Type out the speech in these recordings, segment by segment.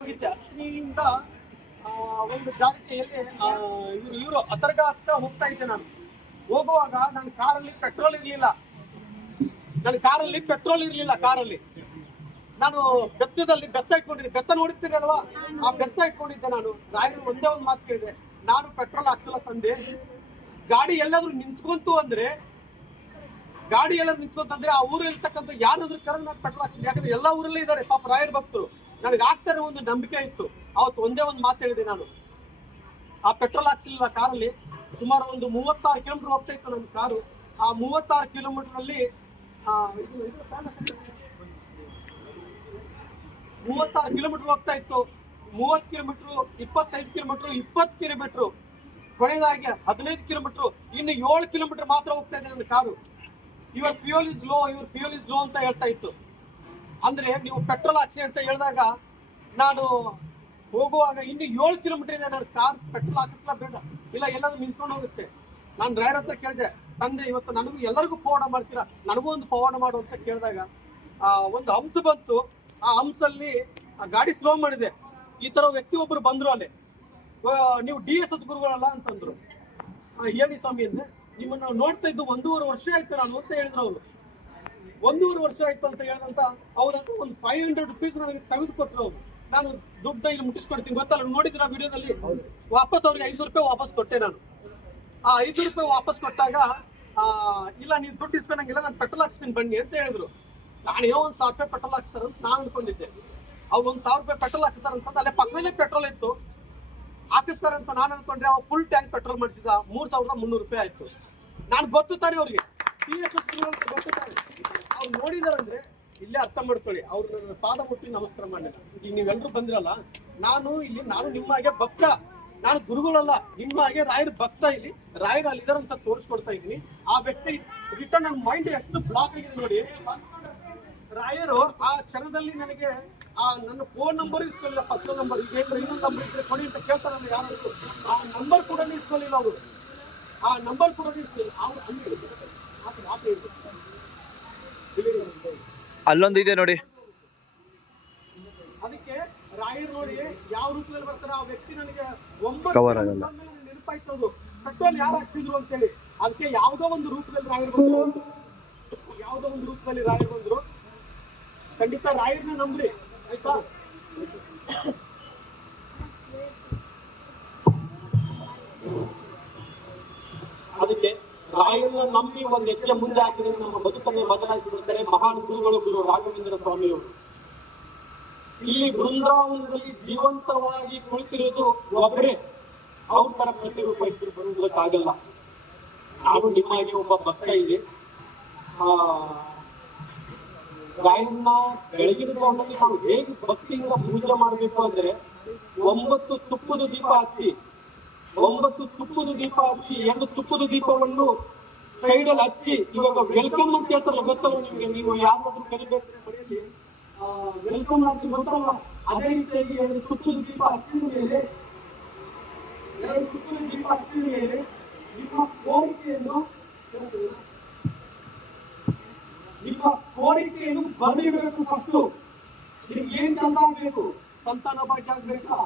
ಅಶ್ವಿನಿಯಿಂದ ಒಂದು ಜಾಗಕ್ಕೆ ಇವರು ಅತರ್ಗ ಹತ್ರ ಹೋಗ್ತಾ ಇದ್ದೆ. ನಾನು ಹೋಗುವಾಗ ನನ್ನ ಕಾರಲ್ಲಿ ಪೆಟ್ರೋಲ್ ಇರಲಿಲ್ಲ. ಕಾರಲ್ಲಿ ನಾನು ಬೆತ್ತದಲ್ಲಿ ಬೆತ್ತ ಇಟ್ಕೊಂಡಿದ್ದೆ. ಬೆತ್ತ ನೋಡುತ್ತೀರಲ್ವಾ, ಆ ಬೆತ್ತ ಇಟ್ಕೊಂಡಿದ್ದೆ. ನಾನು ರಾಯರು ಒಂದೇ ಒಂದು ಮಾತು ಕೇಳಿದೆ, ನಾನು ಪೆಟ್ರೋಲ್ ಹಾಕ್ಸಲ್ಲ ತಂದೆ. ಗಾಡಿ ಎಲ್ಲಾದ್ರೂ ನಿಂತ್ಕೊಂತು ಅಂದ್ರೆ ಆ ಊರಲ್ಲಿರ್ತಕ್ಕಂಥ ಯಾರಾದ್ರೂ ಕರೆದು ನಾನು ಪೆಟ್ರೋಲ್ ಹಾಕ್ಸಿದ್ದೆ. ಯಾಕಂದ್ರೆ ಎಲ್ಲಾ ಊರಲ್ಲೇ ಇದ್ದಾರೆ ಪಾಪ ರಾಯರ ಭಕ್ತರು. ನನಗೆ ಆಗ್ತಾರೆ ಒಂದು ನಂಬಿಕೆ ಇತ್ತು. ಅವತ್ತು ಒಂದೇ ಒಂದು ಮಾತು ಹೇಳಿದೆ, ನಾನು ಆ ಪೆಟ್ರೋಲ್ ಹಾಕ್ಸಿಲ್ಲ ಕಾರಲ್ಲಿ. ಸುಮಾರು ಒಂದು 36 ಕಿಲೋಮೀಟರ್ ಹೋಗ್ತಾ ಇತ್ತು ನನ್ನ ಕಾರು. ಆ 36 ಕಿಲೋಮೀಟರ್ ಅಲ್ಲಿ 36 ಕಿಲೋಮೀಟರ್ ಹೋಗ್ತಾ ಇತ್ತು. 30 ಕಿಲೋಮೀಟರ್, 25 ಕಿಲೋಮೀಟರ್, 20 ಕಿಲೋಮೀಟರ್, ಕೊನೆಯದಾಗಿ 15 ಕಿಲೋಮೀಟರ್, ಇನ್ನು 7 ಕಿಲೋಮೀಟರ್ ಮಾತ್ರ ಹೋಗ್ತಾ ಇದೆ ನನ್ನ car. Your fuel is low ಅಂತ ಹೇಳ್ತಾ ಇತ್ತು. ಅಂದ್ರೆ ನೀವು ಪೆಟ್ರೋಲ್ ಹಾಕ್ಸಿ ಅಂತ ಹೇಳಿದಾಗ ನಾನು ಹೋಗುವಾಗ ಇನ್ನು 7 ಕಿಲೋಮೀಟರ್ ಇದೆ, ನನ್ನ ಕಾರ್ ಪೆಟ್ರೋಲ್ ಹಾಕಿಸ್ಲಾ ಬೇಡ, ಇಲ್ಲ ಎಲ್ಲಾದ್ರೂ ನಿಂತ್ಕೊಂಡು ಹೋಗುತ್ತೆ. ನಾನು ಡ್ರೈವರ್ ಹತ್ರ ಕೇಳಿದೆ, ತಂದೆ ಇವತ್ತು ನನಗೂ ಎಲ್ಲರಿಗೂ ಪವಾಡ ಮಾಡ್ತೀರಾ, ನನಗೂ ಒಂದು ಪವಾಡ ಮಾಡು ಅಂತ ಕೇಳಿದಾಗ ಒಂದು ಹಂಸ ಬಂತು. ಆ ಹಂಸಲ್ಲಿ ಗಾಡಿ ಸ್ಲೋ ಮಾಡಿದೆ. ಈ ತರ ವ್ಯಕ್ತಿ ಒಬ್ರು ಬಂದ್ರು. ಅಲ್ಲಿ ನೀವು DSS ಗುರುಗಳಲ್ಲ ಅಂತಂದ್ರು. ಹೇಳಿ ಸ್ವಾಮಿ ಅಂದ್ರೆ, ನಿಮ್ಮನ್ನು ನೋಡ್ತಾ ಇದ್ದು 1.5 ವರ್ಷ ಆಯ್ತು ನಾನು ಅಂತ ಹೇಳಿದ್ರು ಅವರು. 1.5 ವರ್ಷ ಆಯ್ತು ಅಂತ ಹೇಳಿದಂತ ಅವ್ರಂತ ಒಂದು 500 ರೂಪೀಸ್ ನನಗೆ ತೆಗೆದುಕೊಟ್ರು ಅವರು. ನಾನು ದುಡ್ಡು ಇಲ್ಲಿ ಮುಟ್ಟಿಸ್ಕೊಡ್ತೀನಿ, ಗೊತ್ತಲ್ಲ, ನೋಡಿದ್ರ ವಿಡಿಯೋದಲ್ಲಿ. ವಾಪಸ್ ಅವ್ರಿಗೆ 500 ರೂಪಾಯಿ ವಾಪಸ್ ಕೊಟ್ಟೆ ನಾನು. ಆ 500 ರೂಪಾಯಿ ವಾಪಸ್ ಕೊಟ್ಟಾಗ ಇಲ್ಲ ನೀವು ದುಡ್ಡು ಇಸ್ಕೊಂಡಂಗಿಲ್ಲ, ನಾನು ಪೆಟ್ರೋಲ್ ಹಾಕ್ಸ್ತೀನಿ ಬನ್ನಿ ಅಂತ ಹೇಳಿದ್ರು. ನಾನೇನೋ 1,000 ರೂಪಾಯಿ ಪೆಟ್ರೋಲ್ ಹಾಕ್ತಾರಂತ ನಾನು ಅನ್ಕೊಂಡಿದ್ದೆ. ಅವ್ರು 1,000 ರೂಪಾಯಿ ಪೆಟ್ರೋಲ್ ಹಾಕಿಸ್ತಾರಂತ ಅಲ್ಲೇ ಪಕ್ಕದಲ್ಲೇ ಪೆಟ್ರೋಲ್ ಇತ್ತು, ಹಾಕಿಸ್ತಾರಂತ ನಾನು ಅನ್ಕೊಂಡ್ರೆ ಅವ್ರು ಫುಲ್ ಟ್ಯಾಂಕ್ ಪೆಟ್ರೋಲ್ ಮಾಡಿಸಿದ 3,300 ರೂಪಾಯಿ ಆಯ್ತು. ನಾನು ಗೊತ್ತುತ್ತಾರೆ ಅವ್ರಿಗೆ, ಗೊತ್ತುತ್ತಾರೆ. ಅವ್ರು ನೋಡಿದಾರಂದ್ರೆ ಇಲ್ಲೇ ಅರ್ಥ ಮಾಡ್ಕೊಳ್ಳಿ. ಅವ್ರು ನನ್ನ ಪಾದ ಮುಟ್ಟಿ ನಮಸ್ಕಾರ ಮಾಡಿಲ್ಲ. ಈಗ ನೀವೆಲ್ಲರೂ ಬಂದಿರಲ್ಲ, ನಾನು ನಿಮ್ಮ ಹಾಗೆ ಭಕ್ತ, ನಾನು ಗುರುಗಳಲ್ಲ, ನಿಮ್ಮ ಹಾಗೆ ರಾಯರ ಭಕ್ತ. ಇಲ್ಲಿ ರಾಯರು ಅಲ್ಲಿದಾರಂತ ತೋರಿಸ್ಕೊಡ್ತಾ ಇದ್ದೀನಿ. ಆ ವ್ಯಕ್ತಿ ರಿಟರ್ನ್ ನನ್ನ ಮೈಂಡ್ ಎಷ್ಟು ಬ್ಲಾಕ್ ಆಗಿದೆ ನೋಡಿ. ರಾಯರು ಆ ಕ್ಷಣದಲ್ಲಿ ನನಗೆ ನನ್ನ ಫೋನ್ ನಂಬರ್ ಇಸ್ಕೊಳ್ಳಿಲ್ಲ, ಪರ್ಸನಲ್ ನಂಬರ್. ಈಗ ಇನ್ನೊಂದು ನಂಬರ್ ಇದ್ರೆ ಕೊಡಿ ಅಂತ ಕೇಳ್ತಾರೆ ಯಾರು. ಆ ನಂಬರ್ ಕೂಡ ಇಸ್ಕೊಳ್ಳಿಲ್ಲ ಅವರು. ಅಲ್ಲೊಂದು ಇದೆ ನೋಡಿ. ಅದಕ್ಕೆ ರಾಯರ್ ನೋಡಿ ಯಾವ ರೂಪದಲ್ಲಿ ಬರ್ತಾರೆ ಆ ವ್ಯಕ್ತಿ ನನಗೆ 9 ನೆನಪಾಯ್ತದು. ಪೆಟ್ರೋಲ್ ಯಾರು ಹಾಕ್ಸಿದ್ರು ಅಂತೇಳಿ. ಅದಕ್ಕೆ ಯಾವುದೋ ಒಂದು ರೂಪದಲ್ಲಿ ರಾಯರ್ ಬಂದ್ರು. ಖಂಡಿತ ರಾಯರ್ನ ನಂಬ್ರಿ, ಆಯ್ತಾ? ಅದಕ್ಕೆ ರಾಯರನ್ನ ನಂಬಿ ಒಂದು ಹೆಜ್ಜೆ ಮುಂದೆ ಹಾಕಿದ್ರೆ ನಮ್ಮ ಬದುಕನ್ನೇ ಬದಲಾಯಿಸಿಬಿಡ್ತಾರೆ ಮಹಾನ್ ಗುರುಗಳು, ಗುರು ರಾಘವೇಂದ್ರ ಸ್ವಾಮಿಯವರು. ಇಲ್ಲಿ ಬೃಂದಾವನದಲ್ಲಿ ಜೀವಂತವಾಗಿ ಕುಳಿತಿರೋದು ಒಬ್ಬರೇ. ಅವ್ರ ತರ ಪ್ರತಿರೂಪಿಸಿ ಬರುವುದಕ್ಕಾಗಲ್ಲ. ನಾನು ನಿಮ್ಮಾಗಿ ಒಬ್ಬ ಭಕ್ತ ಇಲ್ಲಿ. ರಾಯರನ್ನ ಬೆಳಗಿನ ಜಾವದಲ್ಲಿ ನಾವು ಹೇಗೆ ಭಕ್ತಿಯಿಂದ ಪೂಜೆ ಮಾಡಬೇಕು ಅಂದ್ರೆ 9 ತುಪ್ಪದ ದೀಪ ಹಚ್ಚಿ 2 ತುಪ್ಪದ ದೀಪವನ್ನು ಸೈಡಲ್ಲಿ ಹಚ್ಚಿ, ಇವಾಗ ವೆಲ್ಕಮ್ ಅಂತ ಹೇಳ್ತಾರಲ್ಲ, ಗೊತ್ತಲ್ಲ ನಿಮ್ಗೆ? ನೀವು ಯಾರಾದ್ರೂ ಕರಿಬೇಕು ಮನೆಯಲ್ಲಿ ವೆಲ್ಕಮ್ ಮಾಡ್ತೀವಿ, ಗೊತ್ತಲ್ಲ? ಅದೇ ರೀತಿಯಾಗಿ 2 ತುಪ್ಪದ ದೀಪ ಹಚ್ಚಿದ ಮೇಲೆ ನಿಮ್ಮ ಕೋರಿಕೆಯನ್ನು ಬರೆಯಬೇಕು. ಫಸ್ಟ್ ನಿಮ್ಗೆ ಏನ್ ಕೆಲಸ ಆಗ್ಬೇಕು? ಸಂತಾನ ಭಾಗ್ಯ ಆಗ್ಬೇಕಾ,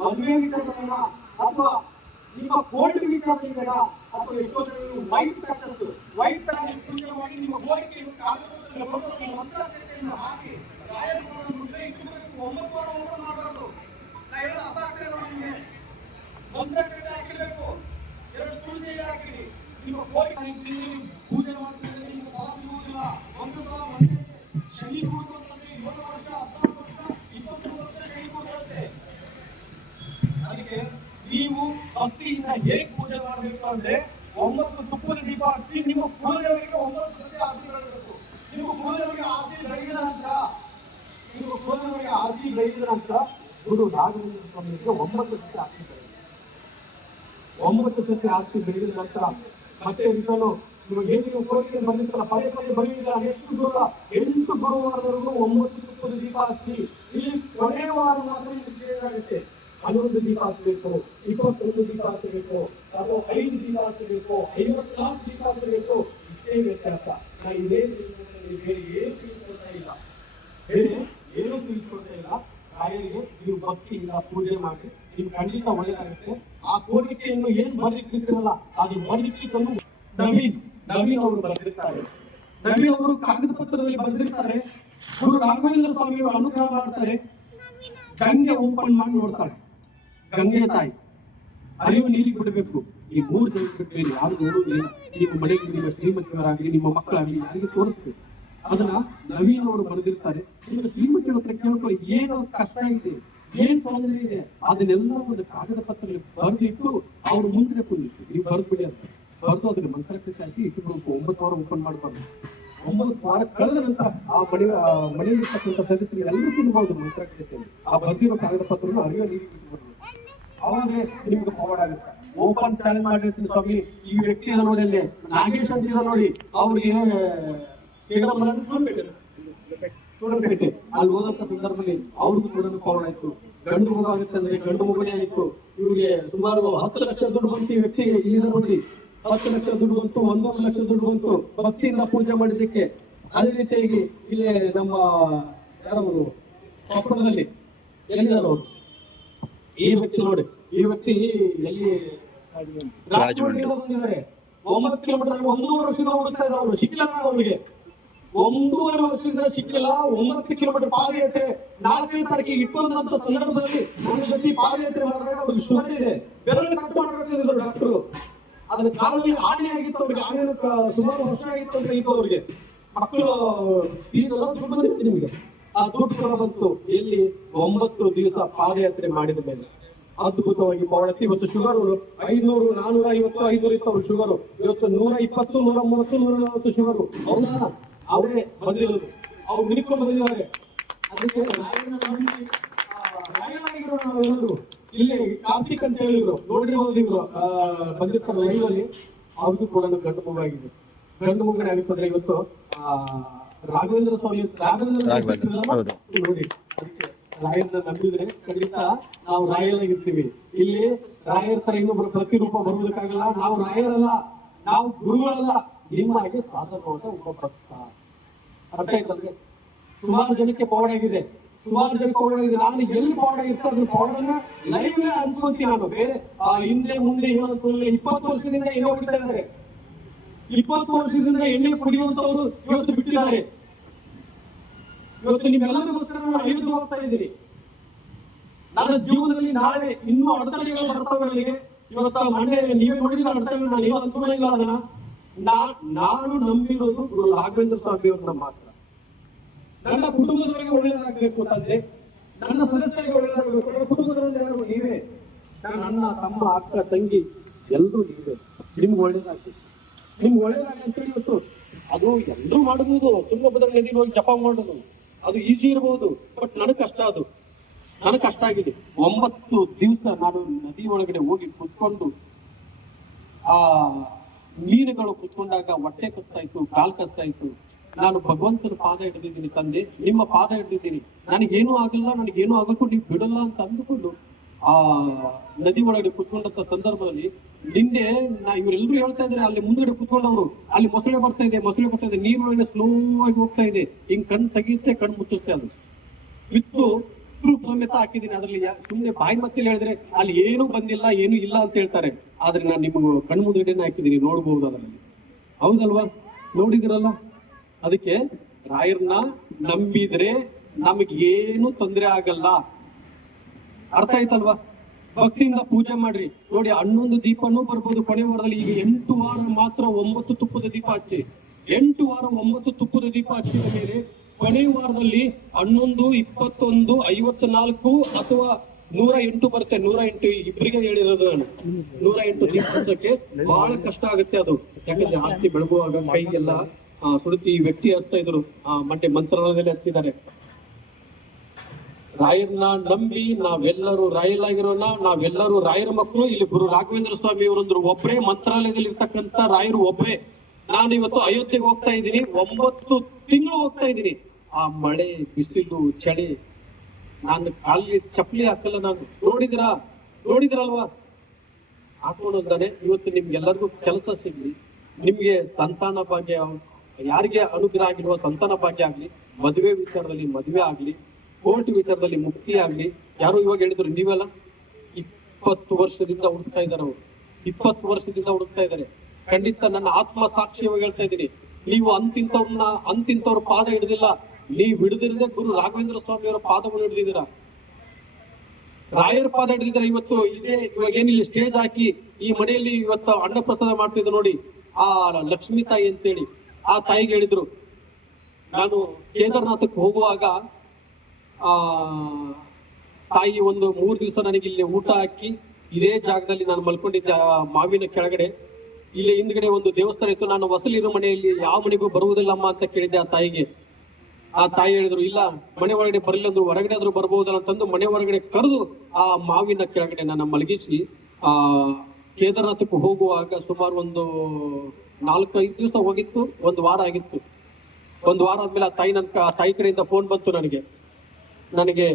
ಮದುವೆ ವಿಚಾರ, ಅಥವಾ ನಿಮ್ಮ ಕೋರ್ಟ್ ವಿಚಾರ ಇದೆಯಾ, ಅಥವಾ ಎಷ್ಟೊಂದು ವೈಟ್ ಪೂಜೆ ಮಾಡಿ ನಿಮ್ಮ ಕೋರಿಕೆಯನ್ನು ಹಾಕಿ ಹಾಕಿರ್ಬೇಕು. 2 ತುಳಸಿ ಹಾಕಿ ನಿಮ್ಮ ಕೋರಿಕೆ ಪೂಜೆ ಮಾಡ್ತಾರೆ. ನಿಮ್ಮ ವಾಸಿಸುವುದಿಲ್ಲ. ಒಂದು ಸಲ ಶನಿ ಕೂರ್ತಂದ್ರೆ 7 ವರ್ಷ, 14 ವರ್ಷ, 20 ವರ್ಷ ಶನಿ ಕೂರುತ್ತೆ. ಅದಕ್ಕೆ ನೀವು ಭಕ್ತಿಯಿಂದ ಹೇಗೆ ಪೂಜೆ ಮಾಡಬೇಕು ಅಂದ್ರೆ 9 ತುಪ್ಪದ ದೀಪ ಹಚ್ಚಿ ನಿಮ್ಮ ಕುಲದೇವರಿಗೆ 9 ಸತಿ ಆರತಿ ಬೆಳಗಬೇಕು. ನಿಮ್ಮ ಕುಲದೇವರಿಗೆ ಆರತಿ ಬೆಳಗಿದ ನಂತರ ಗುರು ರಾಘವೇಂದ್ರ ಸ್ವಾಮಿಗೆ 9 ಸತಿ ಆರತಿ ಬೆಳಗಬೇಕು. 9 ಸತಿ ಆರತಿ ಬೆಳಗಿದ ನಂತರ ಮತ್ತೆ ರಿಟರ್ನು ನಿಮಗೆ ಏನು ಕೋರಿಕೆ ಬಂದಿರ್ತಲ್ಲ, ಪದೇ ಬರೆಯುವುದಿಲ್ಲ. ಎಷ್ಟು ಗುರುವಾರ 8 ಗುರುವಾರವರೆಗೂ 9 ತುಪ್ಪದ ದೀಪ ಹಚ್ಚಿ, ಇಲ್ಲಿ ಕೊನೆಯ ವಾರ ಮಾತ್ರ ಆಗುತ್ತೆ. 11 ದೀಪ ಹಚ್ಚಬೇಕು, 21 ದೀಪ ಹಚ್ಚಬೇಕು, ಅಥವಾ 5 ದೀಪ ಹಚ್ಚಬೇಕು, 54 ದೀಪ ಹಚ್ಚಬೇಕು. ಇಷ್ಟೇ ವ್ಯತ್ಯಾಸ. ನಾ ಬೇರೆ ಏನು ತಿಳಿಸ್ಕೊಳ್ತಾ ಇಲ್ಲ, ಬೇರೆ ಏನು ತಿಳಿಸ್ಕೊಳ್ತಾ ರಾಯರಿಗೆ ನೀವು ಭಕ್ತಿಯಿಂದ ಪೂಜೆ ಮಾಡಿ ನಿಮ್ಗೆ ಖಂಡಿತ ಒಳ್ಳೆಯದಾಗುತ್ತೆ. ಆ ಕೋರಿಕೆಯನ್ನು ಏನ್ ಬರ್ಲಿಕ್ಕಿರ್ತಿರಲ್ಲ ಅದು ಬರ್ಲಿಕ್ಕಿದ್ದನ್ನು ನವೀನ್ ಅವರು ಬರೆದಿರ್ತಾರೆ. ನವೀನ್ ಅವರು ಕಾಗದ ಪತ್ರದಲ್ಲಿ ಬರೆದಿರ್ತಾರೆ. ಗುರು ರಾಘವೇಂದ್ರ ಸ್ವಾಮಿಯವರು ಅನುಗ್ರಹ ಮಾಡ್ತಾರೆ. ಗಂಗೆ ಓಪನ್ ಮಾಡಿ ನೋಡ್ತಾರೆ. ಗಂಗೆ ತಾಯಿ ಹರಿವು ನೀರಿಗೆ ಬಿಡಬೇಕು. ಈ 3 ಜನ ಬಿಟ್ಟರೆ ಯಾರು ನೋಡುವುದಿಲ್ಲ. ನಿಮ್ಮ ಮನೆಗೆ ನಿಮ್ಮ ಶ್ರೀಮತಿಯವರಾಗಲಿ ನಿಮ್ಮ ಮಕ್ಕಳಾಗಲಿ ಯಾರಿಗೆ ತೋರಿಸ್ಬೇಕು. ಅದನ್ನ ನವೀನ್ ಅವರು ಬರೆದಿರ್ತಾರೆ. ನಿಮಗೆ ಶ್ರೀಮತಿಯವರ ಹತ್ರ ಕೇಳ್ಕೊಳ್ಳಿ, ಏನು ಕಷ್ಟ ಇದೆ, ಏನ್ ತೊಂದರೆ ಇದೆ, ಅದನ್ನೆಲ್ಲ ಒಂದು ಕಾಗದ ಪತ್ರದಲ್ಲಿ ಬರೆದಿಟ್ಟು ಅವ್ರು ಮುಂದೆ ಕುಂದಿತ್ತು. ನೀವು ಬರೆದು ಬಿಡಿ ಅಂತ ಬರೆದು ಅದಕ್ಕೆ ಮಂತ್ರಾಕ್ಷತೆ ಹಾಕಿ ಇಟ್ಟು 9 ವಾರ ಓಪನ್ ಮಾಡ್ಬಾರ್ದು. 9 ವಾರ ಕಳೆದ ನಂತರ ಆ ಮನೆಯಲ್ಲಿರ್ತಕ್ಕಂಥ ಸದಸ್ಯರು ಎಲ್ಲರೂ ತಿನ್ಬಹುದು ಮಂತ್ರಾಕ್ಷತೆಯಲ್ಲಿ. ಆ ಬರೆದಿರೋ ಕಾಗದ ಪತ್ರವನ್ನು ಅರಿಯೋ ನೀರಿಗೆ ಬಿಟ್ಟು ಅವಾಗ ನಿಮ್ಗೆ ಫಾರ್ವರ್ಡ್ ಆಗುತ್ತೆ. ಓಪನ್ ಚಾಲೆಂಜ್ ಮಾಡಿರ್ತೀನಿ ಸ್ವಾಮಿ, ಈ ವ್ಯಕ್ತಿಯ ನೋಡಿ ಅಲ್ಲಿ ನಾಗೇಶ್ ಅಂತ ನೋಡಿ ಅವ್ರಿಗೆ ಸೂರಪೇಟೆ ಅಲ್ಲಿ ಹೋದಂತ ಸಂದರ್ಭದಲ್ಲಿ ಅವ್ರಿಗೂ ಕೂಡ ಫಾರ್ವರ್ಡ್ ಆಯ್ತು. ಗಂಡು ಮಗು ಆಗುತ್ತೆ ಅಂದ್ರೆ ಗಂಡು ಮಗುನೇ ಆಯ್ತು. ಇವ್ರಿಗೆ ಸುಮಾರು 10 ಲಕ್ಷ ದುಡ್ಡು ಬಂತು. ಈ ವ್ಯಕ್ತಿಗೆ ಇಲ್ಲಿಂದ ನೋಡಿ 10 ಲಕ್ಷ ದುಡ್ಡು ಬಂತು, 1 ಲಕ್ಷ ದುಡ್ಡು ಬಂತು ಭಕ್ತಿಯಿಂದ ಪೂಜೆ ಮಾಡಿದ್ದಕ್ಕೆ. ಅದೇ ರೀತಿಯಾಗಿ ಇಲ್ಲಿ ನಮ್ಮ ಯಾರವರು ಕೊಪ್ಪಳದಲ್ಲಿ ಎಲ್ಲಿದ್ದಾರೆ ಅವರು, ಈ ವ್ಯಕ್ತಿ ನೋಡಿ, ಈ ವ್ಯಕ್ತಿ ಎಲ್ಲಿ ರಾಜಮಂಡ್ರಿಯಿಂದ ಬಂದಿದ್ದಾರೆ. 9 ಕಿಲೋಮೀಟರ್ 1.5 ವರ್ಷದಿಂದ ಹುಡುಕ್ತಾ ಇದ್ದಾರೆ ಅವರು, ಸಿಕ್ಕಿಲ್ಲ ಅವರಿಗೆ. 1.5 ವರ್ಷದಿಂದ ಸಿಕ್ಕಿಲ್ಲ. 9 ಕಿಲೋಮೀಟರ್ ಪಾದಯಾತ್ರೆ 4ನೇ ತಾರೀಕಿಗೆ ಇಟ್ಟಂತ ಸಂದರ್ಭದಲ್ಲಿ ನನ್ನ ಜೊತೆ ಪಾದಯಾತ್ರೆ ಮಾಡಿದಾಗ ಅವ್ರಿಗೆ ಶುಗರ್ ಇದೆ, ಬೆರಳು ಕಟ್ ಮಾಡಬೇಕಿದ್ರು ಡಾಕ್ಟರು. ಅದನ್ನ ಕಾಲಲ್ಲಿ ಆಣೆ ಆಗಿತ್ತು ಅವ್ರಿಗೆ. ಆಣೆಯನ್ನು ಸುಮಾರು ವರ್ಷ ಆಗಿತ್ತು ಅಂತ ಇತ್ತು ಅವ್ರಿಗೆ. ಮಕ್ಕಳು ಫೀಸೆಲ್ಲ ದುಡ್ಡು ಬಂದಿತ್ತು ನಿಮಗೆ. ಆ ದುಡ್ಡು ಕೂಡ ಬಂತು ಎಲ್ಲಿ 9 ದಿವಸ ಪಾದಯಾತ್ರೆ ಮಾಡಿದ ಮೇಲೆ. ಅದ್ಭುತವಾಗಿ ಪವಳತಿ. ಇವತ್ತು ಶುಗರ್ 500, 450, 500 ಇತ್ತು ಅವ್ರ ಶುಗರು. ಇವತ್ತು 120, 130, 140 ಶುಗರು. ಹೌದಾ? ಅವರೇ ಬಂದಿರೋದು, ಅವ್ರು ನಿಂತ್ಕೊಂಡು ಬಂದಿದ್ದಾರೆ. ಅದಕ್ಕೆ ರಾಯನಾಗಿರೋ ನಾವೆಲ್ಲರೂ ಇಲ್ಲಿ ಕಾರ್ತಿಕ್ ಅಂತ ಹೇಳಿದ್ರು, ನೋಡಿರ್ಬೋದು ಇವ್ರು ಬಂದಿರ್ತಾರೆ ಲೈವಲ್ಲಿ. ಅವ್ರಿಗೂ ಕೂಡ ಗಂಡು ಮಗುವಾಗಿದೆ. ಗಂಡು ಮಗುನೇ ಆಗುತ್ತಂದ್ರೆ ಇವತ್ತು ರಾಘವೇಂದ್ರ ಸ್ವಾಮಿ ನೋಡಿ. ಅದಕ್ಕೆ ರಾಯನ್ನ ನಂಬಿದ್ರೆ ಖಂಡಿತ ನಾವು ರಾಯರಾಗಿರ್ತೀವಿ. ಇಲ್ಲಿ ರಾಯರ ತರ ಇನ್ನೊಬ್ಬರು ಪ್ರತಿರೂಪ ಬರುವುದಕ್ಕಾಗಲ್ಲ. ನಾವು ರಾಯರಲ್ಲ, ನಾವು ಗುರುಗಳಲ್ಲ, ನಿಮ್ಮ ಹಾಗೆ ಸಾಧಕವಾದ ಒಬ್ಬ ಭಕ್ತ. ಅರ್ಥ ಆಯ್ತಂದ್ರೆ ಸುಮಾರು ಜನಕ್ಕೆ ಪೌಡ್ ಆಗಿದೆ, ನಾನು ಎಲ್ಲಿ ಪೌಡ್ ಆಗಿರ್ತೋ ಅದ್ರ ಪೌಡರ್ನ ಲೈವ್ ಹಂಚ್ಕೊಂತೀನಿ ನಾನು. ಬೇರೆ ಹಿಂದೆ ಮುಂದೆ 20 ವರ್ಷದಿಂದ ಎಣ್ಣೆ ಹೊಡಿತಾ ಇದ್ದಾರೆ. 20 ವರ್ಷದಿಂದ ಎಣ್ಣೆ ಕುಡಿಯುವಂತವ್ರು ಇವತ್ತು ಬಿಟ್ಟಿದ್ದಾರೆ. ಇವತ್ತು ನಿಮ್ಮೆಲ್ಲರಿಗೋಸ್ಕರ ನಾನು ಅಳಿದು ಹೋಗ್ತಾ ಇದ್ದೀನಿ. ನನ್ನ ಜೀವನದಲ್ಲಿ ನಾಳೆ ಇನ್ನೂ ಅಡೆತಡೆಗಳು ಬರ್ತವೆ. ಇವತ್ತು ಮೊನ್ನೆ ನೀವೇ ನೋಡಿದ್ರೆ ಅಡೆತಡೆಗಳು ನಾನು ಏನು ಅನ್ಕೊಂಡಿಲ್ಲ. ಅದನ್ನ ನಾನು ನಂಬಿರೋದು ಗುರು ರಾಘವೇಂದ್ರ ಸ್ವಾಮಿ ಅವ್ರನ್ನ ಮಾತ್ರ. ನನ್ನ ಕುಟುಂಬದವರಿಗೆ ಒಳ್ಳೇದಾಗಬೇಕು ತಂದೆ, ನನ್ನ ಸದಸ್ಯರಿಗೆ ಒಳ್ಳೇದಾಗಬೇಕು. ನನ್ನ ಕುಟುಂಬದವರಲ್ಲಿ ಯಾರು ನೀವೇ, ನನ್ನ ತಮ್ಮ ಅಕ್ಕ ತಂಗಿ ಎಲ್ಲರೂ ನೀವೇ. ನಿಮ್ಗೆ ಒಳ್ಳೇದಾಗ್ತದೆ, ನಿಮ್ಗೆ ಒಳ್ಳೇದಾಗಲಿ ಅಂತೇಳಿ ಇವತ್ತು ಅದು ಎಲ್ಲರೂ ಮಾಡಬಹುದು. ತುಂಗಭದ್ರಾ ನದಿಗೆ ಹೋಗಿ ಜಪ ಮಾಡೋದು ಅದು ಈಸಿ ಇರಬಹುದು, ಬಟ್ ನನಗೆ ಕಷ್ಟ. ಅದು ನನಗೆ ಕಷ್ಟ ಆಗಿದೆ. 9 ದಿವಸ ನಾನು ನದಿ ಒಳಗಡೆ ಹೋಗಿ ಕುತ್ಕೊಂಡು ಆ ಮೀನುಗಳು ಕುತ್ಕೊಂಡಾಗ ಹೊಟ್ಟೆ ಕಷ್ಟ ಇತ್ತು, ಕಾಲ್ ಕಷ್ಟ ಇತ್ತು. ನಾನು ಭಗವಂತನ ಪಾದ ಹಿಡಿದಿದ್ದೀನಿ ತಂದೆ, ನಿಮ್ಮ ಪಾದ ಹಿಡಿದಿದ್ದೀನಿ, ನನಗೇನು ಆಗಲ್ಲ, ನನಗೇನು ಆಗಕ್ಕೂ ನೀವು ಬಿಡಲ್ಲ ಅಂತ ಅಂದುಕೊಂಡು ಆ ನದಿ ಒಳಗಡೆ ಕುತ್ಕೊಂಡಂತ ಸಂದರ್ಭದಲ್ಲಿ ನಿನ್ನೆ ಇವರೆಲ್ಲರೂ ಹೇಳ್ತಾ ಇದ್ರೆ ಅಲ್ಲಿ ಮುಂದ್ಗಡೆ ಕುತ್ಕೊಂಡವ್ರು ಅಲ್ಲಿ ಮೊಸಳೆ ಬರ್ತಾ ಇದೆ, ನೀರು ಒಳಗಡೆ ಸ್ಲೋ ಆಗಿ ಹೋಗ್ತಾ ಇದೆ. ಹಿಂಗ್ ಕಣ್ ತೆಗಿಯುತ್ತೆ, ಕಣ್ ಮುಚ್ಚುತ್ತೆ. ಅದು ವಿತ್ತು ಪ್ರೂಫ್ ಸಮೇತ ಹಾಕಿದ್ದೀನಿ ಅದ್ರಲ್ಲಿ. ಸುಮ್ನೆ ಬಾಯಿ ಮತ್ತಲ್ಲಿ ಹೇಳಿದ್ರೆ ಅಲ್ಲಿ ಏನು ಬಂದಿಲ್ಲ, ಏನು ಇಲ್ಲ ಅಂತ ಹೇಳ್ತಾರೆ. ಆದ್ರೆ ನಾನು ನಿಮ್ಗೆ ಕಣ್ ಮುಂದ್ಗಡೆನೆ ಹಾಕಿದ್ದೀನಿ, ನೋಡ್ಬಹುದು ಅದರಲ್ಲಿ. ಹೌದಲ್ವಾ? ನೋಡಿದಿರಲ್ಲ. ಅದಕ್ಕೆ ರಾಯರ್ನ ನಂಬಿದ್ರೆ ನಮಗೇನು ತೊಂದರೆ ಆಗಲ್ಲ. ಅರ್ಥ ಆಯ್ತಲ್ವಾ? ಭಕ್ತಿಯಿಂದ ಪೂಜೆ ಮಾಡ್ರಿ. ನೋಡಿ 11 ದೀಪನೂ ಬರ್ಬೋದು ಕೊನೆ ವಾರದಲ್ಲಿ. ಈಗ 8 ವಾರ ಮಾತ್ರ 9 ತುಪ್ಪದ ದೀಪ ಹಚ್ಚಿ, 8 ವಾರ 9 ತುಪ್ಪದ ದೀಪ ಹಚ್ಚಿದ ಮೇಲೆ ಕೊನೆ ವಾರದಲ್ಲಿ 11, 21, 54 ಅಥವಾ 108 ಬರುತ್ತೆ. 108 ಇಬ್ಬರಿಗೆ ಹೇಳಿರೋದು ನಾನು. 108 ದೀಪ ಹಚ್ಚಕ್ಕೆ ಬಹಳ ಕಷ್ಟ ಆಗುತ್ತೆ ಅದು. ಯಾಕಂದ್ರೆ ಆಸ್ತಿ ಬೆಳಗುವಾಗ ಕೈಗೆಲ್ಲ ಸುಡುತ್ತಿ. ಈ ವ್ಯಕ್ತಿ ಹಚ್ತಾ ಇದ್ರು, ಮತ್ತೆ ಮಂತ್ರಾಲಯದಲ್ಲಿ ಹಚ್ಚಿದ್ದಾರೆ. ರಾಯರ್ನ ನಂಬಿ ನಾವೆಲ್ಲರೂ ರಾಯಲಾಗಿರೋಣ, ನಾವೆಲ್ಲರೂ ರಾಯರ ಮಕ್ಕಳು. ಇಲ್ಲಿ ಗುರು ರಾಘವೇಂದ್ರ ಸ್ವಾಮಿ ಅವರಂದ್ರು ಒಬ್ರೇ, ಮಂತ್ರಾಲಯದಲ್ಲಿ ಇರ್ತಕ್ಕಂಥ ರಾಯರು ಒಬ್ರೇ. ನಾನು ಇವತ್ತು ಅಯೋಧ್ಯೆಗೆ ಹೋಗ್ತಾ ಇದ್ದೀನಿ, 9 ತಿಂಗಳು ಹೋಗ್ತಾ ಇದ್ದೀನಿ. ಆ ಮಳೆ, ಬಿಸಿಲು, ಚಳಿ, ನಾನು ಕಾಲಿಗೆ ಚಪ್ಪಲಿ ಹಾಕಲ್ಲ. ನಾನು ನೋಡಿದಿರಲ್ವಾ? ಹಾಕೊಂಡೋಗ್ತಾನೆ. ಇವತ್ತು ನಿಮ್ಗೆಲ್ಲರಿಗೂ ಕೆಲಸ ಸಿಗ್ಲಿ, ನಿಮ್ಗೆ ಸಂತಾನ ಭಾಗ್ಯ, ಯಾರಿಗೆ ಅನುಗ್ರಹ ಆಗಿರುವ ಸಂತಾನ ಭಾಗ್ಯ ಆಗ್ಲಿ, ಮದುವೆ ವಿಚಾರದಲ್ಲಿ ಮದುವೆ ಆಗ್ಲಿ, ಕೋರ್ಟ್ ವಿಚಾರದಲ್ಲಿ ಮುಕ್ತಿ ಆಗ್ಲಿ. ಯಾರು ಇವಾಗ ಹೇಳಿದ್ರು ನೀವೆಲ್ಲ 20 ವರ್ಷದಿಂದ ಹುಡುಕ್ತಾ ಇದ್ದಾರೆ, ಅವರು 20 ವರ್ಷದಿಂದ ಹುಡುಕ್ತಾ ಇದ್ದಾರೆ. ಖಂಡಿತ ನನ್ನ ಆತ್ಮ ಸಾಕ್ಷಿಯಾಗಿ ಹೇಳ್ತಾ ಇದ್ದೀನಿ, ನೀವು ಅಂತಿಂತವ್ರ ಪಾದ ಹಿಡಿದಿಲ್ಲ, ನೀವು ಹಿಡಿದಿರದೆ ಗುರು ರಾಘವೇಂದ್ರ ಸ್ವಾಮಿ ಅವರ ಪಾದವನ್ನು ಹಿಡಿದಿದ್ದೀರಾ, ರಾಯರ ಪಾದ ಹಿಡಿದಿದ್ದಾರೆ. ಇವತ್ತು ಇವಾಗ ಏನಿಲ್ಲ ಸ್ಟೇಜ್ ಹಾಕಿ ಈ ಮನೆಯಲ್ಲಿ ಇವತ್ತು ಅನ್ನ ಪ್ರಸಾದ ಮಾಡ್ತಿದ್ರು ನೋಡಿ, ಆ ಲಕ್ಷ್ಮೀ ತಾಯಿ ಅಂತೇಳಿ ಆ ತಾಯಿಗೆ ಹೇಳಿದ್ರು, ನಾನು ಕೇದಾರ್ನಾಥಕ್ಕೆ ಹೋಗುವಾಗ ತಾಯಿ ಒಂದು 3 ದಿವಸ ನನಗೆ ಇಲ್ಲಿ ಊಟ ಹಾಕಿ ಇದೇ ಜಾಗದಲ್ಲಿ ನಾನು ಮಲ್ಕೊಂಡಿದ್ದೆ, ಮಾವಿನ ಕೆಳಗಡೆ. ಇಲ್ಲಿ ಹಿಂದ್ಗಡೆ ಒಂದು ದೇವಸ್ಥಾನ ಇತ್ತು, ನಾನು ವಸಲಿರೋ ಮನೆಯಲ್ಲಿ ಯಾವ ಮನೆಗೂ ಬರುವುದಿಲ್ಲಮ್ಮ ಅಂತ ಕೇಳಿದ್ದೆ ಆ ತಾಯಿಗೆ. ಆ ತಾಯಿ ಹೇಳಿದ್ರು, ಇಲ್ಲ ಮನೆ ಒಳಗಡೆ ಬರಲಿಲ್ಲ ಅಂದ್ರು ಹೊರಗಡೆ ಆದ್ರೂ ಬರ್ಬೋದಲ್ಲ ಅಂತಂದು ಮನೆ ಹೊರಗಡೆ ಕರೆದು ಆ ಮಾವಿನ ಕೆಳಗಡೆ ನನ್ನ ಮಲಗಿಸಿ ಕೇದಾರ್ನಾಥಕ್ಕೆ ಹೋಗುವಾಗ ಸುಮಾರು ಒಂದು 4-5 ದಿವಸ ಹೋಗಿತ್ತು, 1 ವಾರ ಆಗಿತ್ತು. 1 ವಾರ ಆದ್ಮೇಲೆ ಆ ತಾಯಿ ಕಡೆಯಿಂದ ಫೋನ್ ಬಂತು ನನಗೆ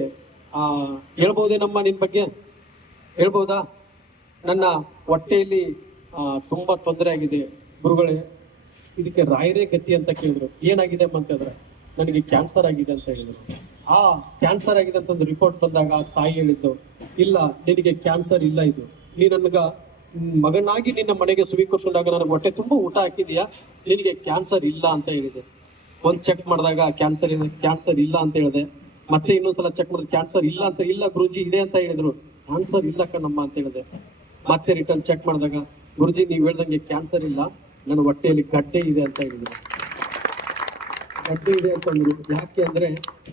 ಹೇಳ್ಬೋದೇನಮ್ಮ ನಿನ್ ಬಗ್ಗೆ, ಹೇಳ್ಬೋದಾ, ನನ್ನ ಹೊಟ್ಟೆಯಲ್ಲಿ ತುಂಬಾ ತೊಂದರೆ ಆಗಿದೆ ಗುರುಗಳೇ, ಇದಕ್ಕೆ ರಾಯರೇ ಗತಿ ಅಂತ ಕೇಳಿದ್ರು. ಏನಾಗಿದೆ ಅಂತಂದ್ರೆ ನನಗೆ ಕ್ಯಾನ್ಸರ್ ಆಗಿದೆ ಅಂತ ಹೇಳಿದ್ರು. ಆ ಕ್ಯಾನ್ಸರ್ ಆಗಿದೆ ಅಂತಂದು ರಿಪೋರ್ಟ್ ಬಂದಾಗ ಆ ತಾಯಿ ಹೇಳಿದ್ದು, ಇಲ್ಲ ನಿನಗೆ ಕ್ಯಾನ್ಸರ್ ಇಲ್ಲ, ಇದು ನೀ ನನ್ಗ ಮಗನಾಗಿ ನಿನ್ನ ಮನೆಗೆ ಸ್ವೀಕರಿಸಿದಾಗ ನನಗೆ ಹೊಟ್ಟೆ ತುಂಬಾ ಊಟ ಹಾಕಿದೀಯಾ, ನಿನಗೆ ಕ್ಯಾನ್ಸರ್ ಇಲ್ಲ ಅಂತ ಹೇಳಿದೆ. ಒಂದ್ ಚೆಕ್ ಮಾಡಿದಾಗ ಕ್ಯಾನ್ಸರ್ ಇಲ್ಲ ಅಂತ ಹೇಳಿದೆ. ಮತ್ತೆ ಇನ್ನೊಂದ್ಸಲ ಚೆಕ್ ಮಾಡಿದ್ರೆ ಕ್ಯಾನ್ಸರ್ ಇಲ್ಲ ಅಂತ, ಇಲ್ಲ ಗುರುಜಿ ಇದೆ ಅಂತ ಹೇಳಿದ್ರು. ಕ್ಯಾನ್ಸರ್ ಇಲ್ಲ ಕಣಮ್ಮ ಅಂತ ಹೇಳಿದೆ. ಮತ್ತೆ ರಿಟರ್ನ್ ಚೆಕ್ ಮಾಡಿದಾಗ ಗುರುಜಿ ನೀವ್ ಹೇಳ್ದಂಗೆ ಕ್ಯಾನ್ಸರ್ ಇಲ್ಲ, ನನ್ನ ಹೊಟ್ಟೆಯಲ್ಲಿ ಗಡ್ಡೆ ಇದೆ ಅಂತ ಹೇಳಿದ್ರು. ಗಡ್ಡೆ ಇದೆ ಅಂತಂದ್ರು. ಯಾಕೆ ಅಂದ್ರೆ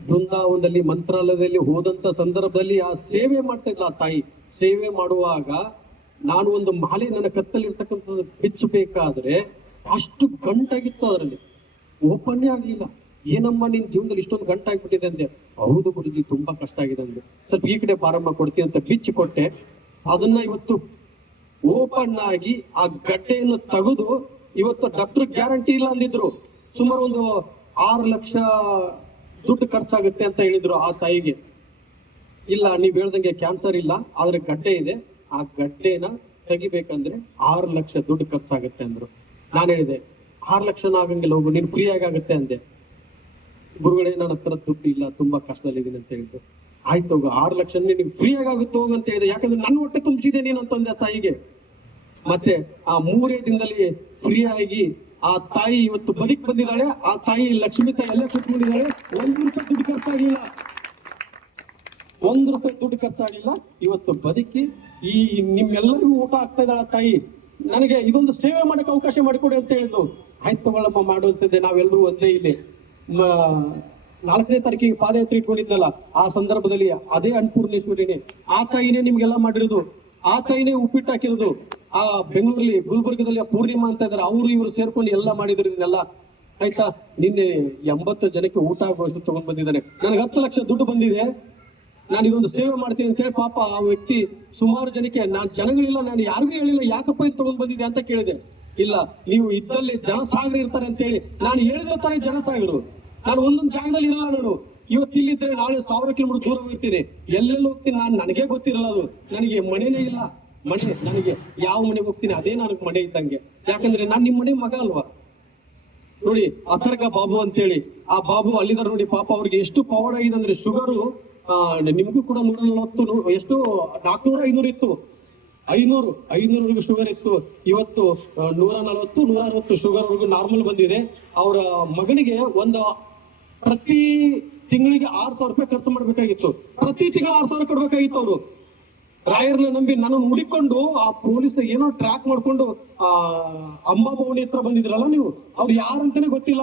ಬೃಂದಾವನದಲ್ಲಿ ಮಂತ್ರಾಲಯದಲ್ಲಿ ಹೋದಂತ ಸಂದರ್ಭದಲ್ಲಿ ಆ ಸೇವೆ ಮಾಡ್ತಾ ಇದ್ಲ ಆ ತಾಯಿ. ಸೇವೆ ಮಾಡುವಾಗ ನಾನು ಒಂದು ಮಾಲೆ ನನ್ನ ಕತ್ತಲ್ಲಿ ಇರ್ತಕ್ಕಂಥದ್ದು ಬಿಚ್ಚಬೇಕಾದ್ರೆ ಅಷ್ಟು ಗಂಟಾಗಿತ್ತು, ಅದರಲ್ಲಿ ಓಪನ್ನೇ ಆಗ್ಲಿಲ್ಲ. ಏನಮ್ಮ ನಿನ್ ಜೀವನದಲ್ಲಿ ಇಷ್ಟೊಂದು ಗಂಟಾಗ್ಬಿಟ್ಟಿದೆ ಅಂದೆ. ಹೌದು ಗುರುಜಿ ತುಂಬಾ ಕಷ್ಟ ಆಗಿದೆ ಅಂದೆ. ಸ್ವಲ್ಪ ಈ ಕಡೆ ಪ್ರಾರಂಭ ಕೊಡ್ತೀನಿ ಅಂತ ಬಿಚ್ಚಿ ಕೊಟ್ಟೆ. ಅದನ್ನ ಇವತ್ತು ಓಪನ್ ಆಗಿ ಆ ಗಡ್ಡೆಯನ್ನು ತೆಗೆದು ಇವತ್ತು ಡಾಕ್ಟರ್ ಗ್ಯಾರಂಟಿ ಇಲ್ಲ ಅಂದಿದ್ರು. ಸುಮಾರು ಒಂದು 6 ಲಕ್ಷ ದುಡ್ಡು ಖರ್ಚಾಗುತ್ತೆ ಅಂತ ಹೇಳಿದ್ರು ಆ ತಾಯಿಗೆ. ಇಲ್ಲ ನೀವ್ ಹೇಳ್ದಂಗೆ ಕ್ಯಾನ್ಸರ್ ಇಲ್ಲ, ಆದ್ರೆ ಗಡ್ಡೆ ಇದೆ, ಆ ಗಡ್ಡೆನ ತೆಗಿಬೇಕಂದ್ರೆ 6 ಲಕ್ಷ ದುಡ್ಡು ಖರ್ಚಾಗುತ್ತೆ ಅಂದ್ರು. ನಾನು ಹೇಳಿದೆ 6 ಲಕ್ಷನ ಆಗಂಗಿಲ್ಲ, ಹೋಗು ನೀನು ಫ್ರೀ ಆಗುತ್ತೆ ಅಂದೆ. ಗುರುಗಳೇ ನನ್ನ ಹತ್ರ ದುಡ್ಡು ಇಲ್ಲ, ತುಂಬಾ ಕಷ್ಟದಲ್ಲಿದ್ದೀನಿ ಅಂತ ಹೇಳಿದ್ರು. ಆಯ್ತು ಹೋಗು 6 ಲಕ್ಷ ನಿನ್ಗೆ ಫ್ರೀ ಆಗುತ್ತೆ ಹೋಗು ಅಂತ ಹೇಳಿದೆ. ಯಾಕಂದ್ರೆ ನನ್ನ ಹೊಟ್ಟೆ ತುಂಬಿಸಿದೆ ನೀನು ಅಂತಂದೆ ಆ ತಾಯಿಗೆ. ಮತ್ತೆ ಆ 3 ದಿನದಲ್ಲಿ ಫ್ರೀ ಆಗಿ ಆ ತಾಯಿ ಇವತ್ತು ಬದುಕಿ ಬಂದಿದ್ದಾಳೆ. ಆ ತಾಯಿ ಲಕ್ಷ್ಮೀ ತಾಯಿ ಎಲ್ಲ ಕೂತ್ಕೊಂಡಿದ್ದಾಳೆ. 1 ರೂಪಾಯಿ ದುಡ್ಡು ಖರ್ಚಾಗಿಲ್ಲ, 1 ರೂಪಾಯಿ ದುಡ್ಡು ಖರ್ಚಾಗಿಲ್ಲ. ಇವತ್ತು ಬದುಕಿ ಈ ನಿಮ್ಮೆಲ್ಲರಿಗೂ ಊಟ ಆಗ್ತಾ ಇದ್ದಾಳೆ ಆ ತಾಯಿ. ನನಗೆ ಇದೊಂದು ಸೇವೆ ಮಾಡಕ್ಕೆ ಅವಕಾಶ ಮಾಡಿಕೊಡಿ ಅಂತ ಹೇಳಿದ್ರು. ಆಯ್ತು ತಗೊಳ್ಳಪ್ಪ ಮಾಡುವಂತಿದ್ದೆ. ನಾವೆಲ್ಲರೂ ಒಂದೇ ಇಲ್ಲಿ 4ನೇ ತಾರೀಕಿಗೆ ಪಾದಯಾತ್ರೆ ಇಟ್ಕೊಂಡಿದ್ದಲ್ಲ, ಆ ಸಂದರ್ಭದಲ್ಲಿ ಅದೇ ಅನ್ನಪೂರ್ಣೇಶ್ವರಿನೇ ಆ ತಾಯಿನೇ ನಿಮ್ಗೆಲ್ಲ ಮಾಡಿರೋದು. ಆ ತಾಯಿನೇ ಉಪ್ಪಿಟ್ಟು ಹಾಕಿರೋದು. ಆ ಬೆಂಗಳೂರಲ್ಲಿ ಗುಲ್ಬರ್ಗದಲ್ಲಿ ಪೂರ್ಣಿಮಾ ಅಂತ ಇದಾರೆ, ಇವರು ಸೇರ್ಕೊಂಡು ಎಲ್ಲ ಮಾಡಿದ್ರು ಇದನ್ನೆಲ್ಲ. ಆಯ್ತಾ, ನಿನ್ನೆ 80 ಜನಕ್ಕೆ ಊಟ ಆಗುವಷ್ಟು ತಗೊಂಡ್ ಬಂದಿದ್ದಾನೆ. ನನಗೆ 10 ಲಕ್ಷ ದುಡ್ಡು ಬಂದಿದೆ, ನಾನು ಇದೊಂದು ಸೇವೆ ಮಾಡ್ತೀನಿ ಅಂತ ಹೇಳಿ ಪಾಪ ಆ ವ್ಯಕ್ತಿ ಸುಮಾರು ಜನಕ್ಕೆ, ನಾನು ಜನಗಳಿಲ್ಲ, ನಾನು ಯಾರಿಗೂ ಹೇಳಿಲ್ಲ ಯಾಕಪ್ಪ ಇದು ತಗೊಂಡ್ ಬಂದಿದೆ ಅಂತ ಕೇಳಿದೆ. ಇಲ್ಲ ನೀವು ಇದ್ದಲ್ಲಿ ಜನಸಾಗರ ಇರ್ತಾರೆ ಅಂತ ಹೇಳಿ ನಾನು ಹೇಳಿದ್ರೆ ತಾನೇ ಜನಸಾಗರು. ನಾನು ಒಂದೊಂದು ಜಾಗದಲ್ಲಿ ಇರಲ್ಲ. ನಾನು ಇವತ್ತು ಇಲ್ಲಿದ್ರೆ ನಾಳೆ 1000 ಕಿಲೋಮೀಟರ್ ದೂರ ಹೋಗ್ತೀನಿ, ಎಲ್ಲೆಲ್ಲಿ ಹೋಗ್ತೀನಿ ನಾನು ನನಗೆ ಗೊತ್ತಿರಲ್ಲ. ಅದು ನನಗೆ ಮನೆನೇ ಇಲ್ಲ. ಮನೆ ನನಗೆ ಯಾವ ಮನೆಗೆ ಹೋಗ್ತೀನಿ ಅದೇ ನನಗೆ ಮನೆ ಇದ್ದಂಗೆ. ಯಾಕಂದ್ರೆ ನಾನು ನಿಮ್ಮ ಮನೆ ಮಗ ಅಲ್ವಾ. ನೋಡಿ ಅಥರ್ಗ ಬಾಬು ಅಂತೇಳಿ ಆ ಬಾಬು ಅಲ್ಲಿದ್ದಾರೆ ನೋಡಿ, ಪಾಪ ಅವ್ರಿಗೆ ಎಷ್ಟು ಪವರ್ ಆಗಿದೆ ಅಂದ್ರೆ ಶುಗರು ನಿಮ್ಗೂ ಕೂಡ 140 ಎಷ್ಟು 400-500 ಇತ್ತು, 500 ಶುಗರ್ ಇತ್ತು. ಇವತ್ತು 140-160 ಶುಗರ್ ವರೆಗೂ ನಾರ್ಮಲ್ ಬಂದಿದೆ. ಅವರ ಮಗನಿಗೆ ಪ್ರತಿ ತಿಂಗಳಿಗೆ 6,000 ರೂಪಾಯಿ ಖರ್ಚು ಮಾಡ್ಬೇಕಾಗಿತ್ತು. ಪ್ರತಿ ತಿಂಗಳು 6,000 ಕೊಡ್ಬೇಕಾಗಿತ್ತು. ಅವರು ರಾಯರ್ನ ನಂಬಿ ನಾನು ಹುಡಿಕೊಂಡು ಆ ಪೊಲೀಸ್ ಏನೋ ಟ್ರ್ಯಾಕ್ ಮಾಡ್ಕೊಂಡು ಅಂಬಾಭವನಿ ಹತ್ರ ಬಂದಿದ್ರಲ್ಲ ನೀವು, ಅವ್ರು ಯಾರಂತಾನೆ ಗೊತ್ತಿಲ್ಲ.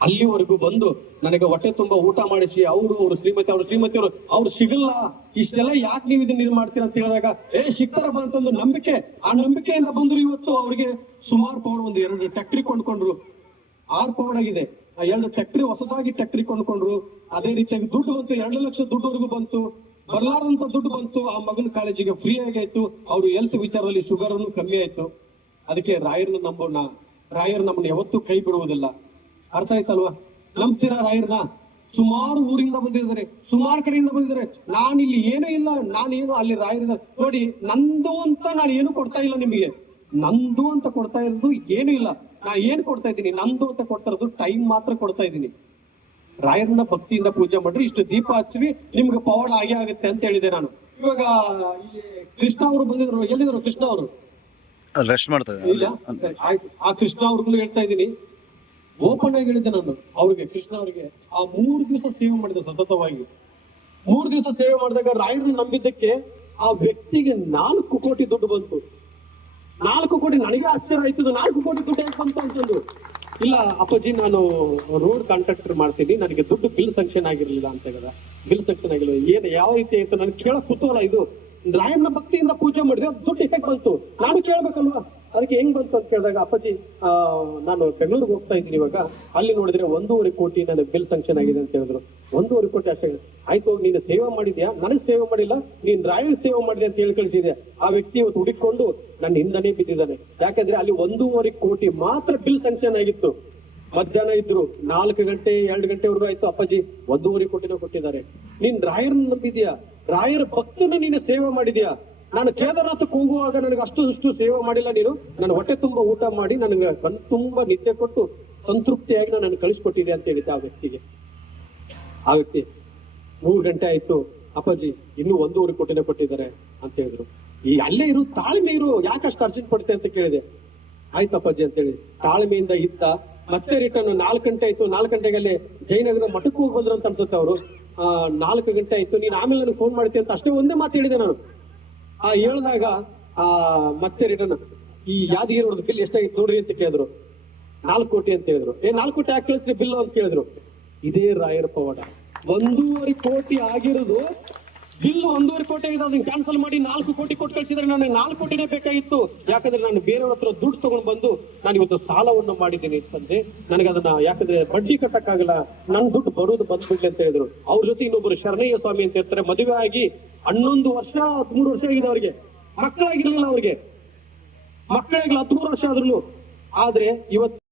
ಅಲ್ಲಿವರೆಗೂ ಬಂದು ನನಗೆ ಹೊಟ್ಟೆ ತುಂಬಾ ಊಟ ಮಾಡಿಸಿ ಅವ್ರ ಶ್ರೀಮತಿಯವರು ಅವ್ರು ಸಿಗಲ್ಲ, ಇಷ್ಟೆಲ್ಲ ಯಾಕೆ ನೀವು ಇದನ್ನ ಮಾಡ್ತೀರ ಅಂತ ಹೇಳಿದಾಗ ಸಿಗ್ತಾರಪ್ಪ ಅಂತಂದು ನಂಬಿಕೆ, ಆ ನಂಬಿಕೆಯಿಂದ ಬಂದ್ರು. ಇವತ್ತು ಅವ್ರಿಗೆ ಸುಮಾರು ಪೌಂಡ್ ಒಂದು 2 ಟ್ಯಾಕ್ಟ್ರಿ ಕೊಂಡ್ಕೊಂಡ್ರು. 6 ಪೌಂಡ್ ಆಗಿದೆ. 2 ಟ್ಯಾಕ್ಟ್ರಿ ಹೊಸದಾಗಿ ಟ್ಯಾಕ್ಟ್ರಿ ಕೊಂಡ್ಕೊಂಡ್ರು. ಅದೇ ರೀತಿಯಾಗಿ ದುಡ್ಡು ಬಂತು, 2 ಲಕ್ಷ ದುಡ್ಡುವರೆಗೂ ಬಂತು. ಬರ್ಲಾರ್ದಂತ ದುಡ್ಡು ಬಂತು. ಆ ಮಗನ ಕಾಲೇಜಿಗೆ ಫ್ರೀ ಆಗಾಯ್ತು. ಅವ್ರು ಹೆಲ್ತ್ ವಿಚಾರದಲ್ಲಿ ಶುಗರ್ ಅನ್ನು ಕಮ್ಮಿ ಆಯ್ತು. ಅದಕ್ಕೆ ರಾಯರ್ನ ನಂಬೋಣ. ರಾಯರ್ ನಮ್ಮನ್ನ ಯಾವತ್ತೂ ಕೈ ಬಿಡುವುದಿಲ್ಲ. ಅರ್ಥ ಆಯ್ತಲ್ವಾ? ನಂಬ್ತೀರಾ ರಾಯರ್ನ? ಸುಮಾರು ಊರಿಂದ ಬಂದಿದ್ದಾರೆ, ಸುಮಾರು ಕಡೆಯಿಂದ ಬಂದಿದ್ದಾರೆ. ನಾನಿಲ್ಲಿ ಏನೂ ಇಲ್ಲ, ನಾನೇನು ಅಲ್ಲಿ ರಾಯರ ನೋಡಿ ನಂದು ಅಂತ ನಾನು ಏನು ಕೊಡ್ತಾ ಇಲ್ಲ ನಿಮಗೆ. ನಂದು ಅಂತ ಕೊಡ್ತಾ ಇರೋದು ಏನು ಇಲ್ಲ. ನಾನು ಏನ್ ಕೊಡ್ತಾ ಇದ್ದೀನಿ, ನಂದು ಅಂತ ಕೊಡ್ತಾ ಇರೋದು ಟೈಮ್ ಮಾತ್ರ ಕೊಡ್ತಾ ಇದ್ದೀನಿ. ರಾಯರನ್ನ ಭಕ್ತಿಯಿಂದ ಪೂಜೆ ಮಾಡ್ರಿ, ಇಷ್ಟು ದೀಪ ಹಚ್ಚಿರಿ, ನಿಮ್ಗೆ ಪವಾಡ ಆಗೇ ಆಗುತ್ತೆ ಅಂತ ಹೇಳಿದೆ ನಾನು. ಇವಾಗ ಈ ಕೃಷ್ಣ ಅವರು ಬಂದಿದ್ರು, ಎಲ್ಲಿದ್ರು ಕೃಷ್ಣ ಅವರು? ರೆಸ್ಟ್ ಮಾಡ್ತಾರೆ. ಇಲ್ಲ, ಆಯ್ತು. ಆ ಕೃಷ್ಣ ಅವ್ರಿಗೂ ಹೇಳ್ತಾ ಇದ್ದೀನಿ, ಓಪನ್ ಆಗಿ ಹೇಳಿದ್ದೆ ನಾನು ಅವ್ರಿಗೆ, ಕೃಷ್ಣ ಅವ್ರಿಗೆ. ಆ 3 ದಿವಸ ಸೇವೆ ಮಾಡಿದೆ ಸತತವಾಗಿ. 3 ದಿವಸ ಸೇವೆ ಮಾಡಿದಾಗ ರಾಯರನ್ನ ನಂಬಿದ್ದಕ್ಕೆ ಆ ವ್ಯಕ್ತಿಗೆ 4 ಕೋಟಿ ದುಡ್ಡು ಬಂತು. 4 ಕೋಟಿ. ನನಗೆ ಆಶ್ಚರ್ಯ ಆಯ್ತದ, 4 ಕೋಟಿ ದುಡ್ಡು ಹೇಗೆ ಬಂತು ಅಂತಂದು. ಇಲ್ಲ ಅಪ್ಪಾಜಿ, ನಾನು ರೋಡ್ ಕಾಂಟ್ರಾಕ್ಟರ್ ಮಾಡ್ತೀನಿ, ನನಗೆ ದುಡ್ಡು ಬಿಲ್ ಸ್ಯಾಂಕ್ಷನ್ ಆಗಿರ್ಲಿಲ್ಲ ಅಂತ ಹೇಳಿದ. ಬಿಲ್ ಸ್ಯಾಂಕ್ಷನ್ ಆಗಿಲ್ಲ, ಏನ್ ಯಾವ ರೀತಿ ಅಂತ ನನಗೆ ಕೇಳಕ್ ಕುತೂಹಲ. ಇದು ರಾಯಣ್ಣ ಭಕ್ತಿಯಿಂದ ಪೂಜೆ ಮಾಡಿದೆ, ದುಡ್ಡು ಹೇಗೆ ಬಂತು ನಾನು ಕೇಳ್ಬೇಕಲ್ವಾ? ಅದಕ್ಕೆ ಹೆಂಗ್ ಬಂತು ಅಂತ ಕೇಳಿದಾಗ, ಅಪ್ಪಾಜಿ ನಾನು ಬೆಂಗಳೂರಿಗೆ ಹೋಗ್ತಾ ಇದ್ದೀನಿ ಇವಾಗ, ಅಲ್ಲಿ ನೋಡಿದ್ರೆ 1.5 ಕೋಟಿ ನನಗೆ ಬಿಲ್ ಸ್ಯಾಂಕ್ಷನ್ ಆಗಿದೆ ಅಂತ ಹೇಳಿದ್ರು. 1.5 ಕೋಟಿ ಅಷ್ಟೇ. ಆಯ್ತು, ನೀನು ಸೇವೆ ಮಾಡಿದ್ಯಾ? ನನಗೆ ಸೇವೆ ಮಾಡಿಲ್ಲ, ನೀನ್ ರಾಯಲ್ ಸೇವೆ ಮಾಡಿದೆ ಅಂತ ಹೇಳಿ ಕಳಿಸಿದೆ. ಆ ವ್ಯಕ್ತಿ ಇವತ್ತು ಹುಡುಕೊಂಡು ನನ್ನ ಹಿಂದನೇ ಬಿದ್ದಿದ್ದಾನೆ. ಯಾಕಂದ್ರೆ ಅಲ್ಲಿ 1.5 ಕೋಟಿ ಮಾತ್ರ ಬಿಲ್ ಸ್ಯಾಂಕ್ಷನ್ ಆಗಿತ್ತು. ಮಧ್ಯಾಹ್ನ ಇದ್ರು, 4 ಗಂಟೆ 2 ಗಂಟೆವರೆಗೂ ಆಯ್ತು, ಅಪ್ಪಾಜಿ 1.5 ಕೋಟಿನ ಕೊಟ್ಟಿದ್ದಾರೆ. ನೀನ್ ರಾಯರನ್ನ ನಂಬಿದ್ಯಾ, ರಾಯರ ಭಕ್ತನ ನೀನು ಸೇವೆ ಮಾಡಿದ್ಯಾ? ನಾನು ಕೇದಾರನಾಥಕ್ಕೆ ಹೋಗುವಾಗ ನನಗೆ ಅಷ್ಟು ಸೇವೆ ಮಾಡಿಲ್ಲ ನೀನು, ನನ್ನ ಹೊಟ್ಟೆ ತುಂಬಾ ಊಟ ಮಾಡಿ ನನಗೆ ಕಣ್ ತುಂಬಾ ನಿದ್ದೆ ಕೊಟ್ಟು ಸಂತೃಪ್ತಿಯಾಗಿ ನಾನು ಕಳಿಸ್ಕೊಟ್ಟಿದ್ದೆ ಅಂತ ಹೇಳಿದ್ದೆ ಆ ವ್ಯಕ್ತಿಗೆ. ಆ ವ್ಯಕ್ತಿ 3 ಗಂಟೆ ಆಯ್ತು, ಅಪ್ಪಾಜಿ ಇನ್ನೂ 1.5 ಕೋಟಿನ ಕೊಟ್ಟಿದ್ದಾರೆ ಅಂತ ಹೇಳಿದ್ರು. ಈ ಅಲ್ಲೇ ಇರು, ತಾಳ್ಮೆ ಇರು, ಯಾಕಷ್ಟು ಅರ್ಜೆಂಟ್ ಪಡ್ತೆ ಅಂತ ಕೇಳಿದೆ. ಆಯ್ತು ಅಪ್ಪಾಜಿ ಅಂತ ಹೇಳಿ ತಾಳ್ಮೆಯಿಂದ ಇದ್ದ. ಮತ್ತೆ ರಿಟರ್ನ್ 4 ಗಂಟೆ ಆಯ್ತು. 4 ಗಂಟೆಗೆ ಅಲ್ಲಿ ಜಯನಗರ ಮಠಕ್ಕೆ ಹೋಗಿ ಬಂದ್ರು ಅಂತ ಅನ್ಸುತ್ತೆ ಅವರು. 4 ಗಂಟೆ ಆಯ್ತು, ನೀನ್ ಆಮೇಲೆ ನನಗೆ ಫೋನ್ ಮಾಡ್ತೀನಿ ಅಂತ ಅಷ್ಟೇ ಒಂದೇ ಮಾತು ಹೇಳಿದೆ ನಾನು. ಹೇಳಿದಾಗ ಮತ್ತೆ ರಿಟರ್ನ್ ಈ ಯಾದಗಿರಿ ಬಿಲ್ ಎಷ್ಟಾಗಿತ್ತು ನೋಡ್ರಿ ಅಂತ ಕೇಳಿದ್ರು. 4 ಕೋಟಿ ಅಂತ ಹೇಳಿದ್ರು. 4 ಕೋಟಿ ಯಾಕೆ ಕಳಿಸ್ರಿ ಬಿಲ್ ಅಂತ ಕೇಳಿದ್ರು. ಇದೇ ರಾಯರ ಪವಾಡ. 1.5 ಕೋಟಿ ಆಗಿರೋದು ಬಿಲ್ 1.5 ಕೋಟಿ ಆಗಿದೆ, ಅದನ್ನ ಕ್ಯಾನ್ಸಲ್ ಮಾಡಿ 4 ಕೋಟಿ ಕೊಟ್ಟು ಕಳಿಸಿದ್ರೆ ನನಗೆ 4 ಕೋಟಿನೇ ಬೇಕಾಗಿತ್ತು. ಯಾಕಂದ್ರೆ ನಾನು ಬೇರೆಯವ್ರ ಹತ್ರ ದುಡ್ಡು ತಗೊಂಡು ಬಂದು ನಾನು ಇವತ್ತು ಸಾಲವನ್ನು ಮಾಡಿದ್ದೀನಿ ಅಂತಂದ್ರೆ ನನಗೆ ಅದನ್ನ ಯಾಕಂದ್ರೆ ಬಡ್ಡಿ ಕಟ್ಟಕ್ಕಾಗಲ್ಲ, ನನ್ ದುಡ್ಡು ಬರೋದು ಬಂದ್ಬಿಡ್ಲಿ ಅಂತ ಹೇಳಿದ್ರು. ಅವ್ರ ಜೊತೆ ಇನ್ನೊಬ್ರು ಶರಣಯ್ಯ ಸ್ವಾಮಿ ಅಂತ ಇರ್ತಾರೆ, ಮದುವೆ ಆಗಿ 11 ವರ್ಷ 13 ವರ್ಷ ಆಗಿದೆ ಅವ್ರಿಗೆ, ಮಕ್ಕಳಾಗಿರ್ಲಿಲ್ಲ ಅವ್ರಿಗೆ, ಮಕ್ಕಳಾಗಿಲ್ಲ 13 ವರ್ಷ ಆದ್ರೂ. ಆದ್ರೆ ಇವತ್ತು